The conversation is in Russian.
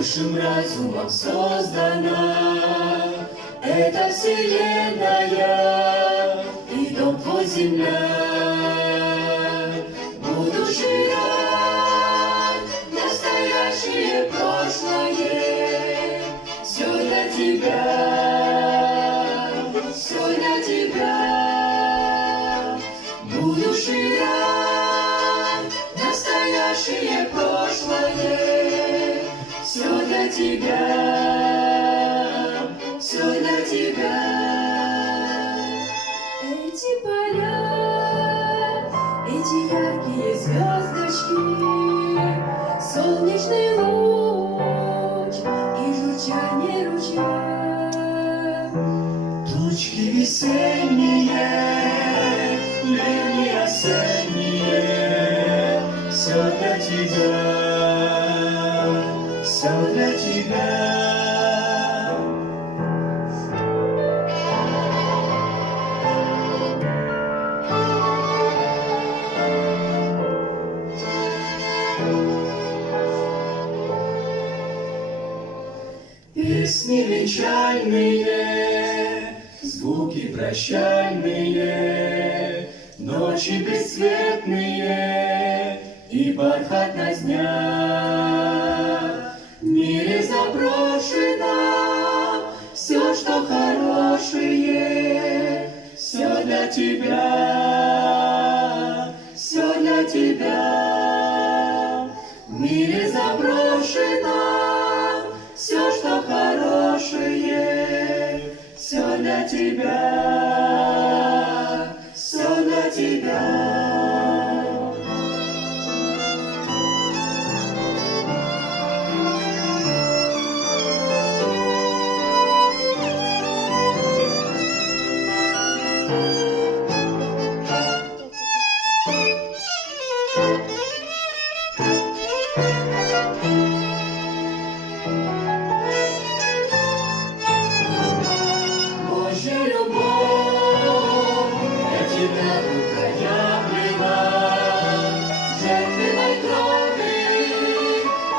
высшим разумом создана эта вселенная и дом твой земля. Будущий рай, настоящее прошлое, все для тебя, все для тебя. Будущий рай, настоящее прошлое, все для тебя, все для тебя. Эти поля, эти яркие звездочки, солнечный луч и журчание ручья, тучки весенние, ливни осенние, все для тебя, все для тебя. Песни венчальные, звуки прощальные, ночи бесцветные и бархатность дня. В мире заброшено все, что хорошее, все для тебя, все для тебя. В мире заброшено все, что хорошее, все для тебя, все для тебя.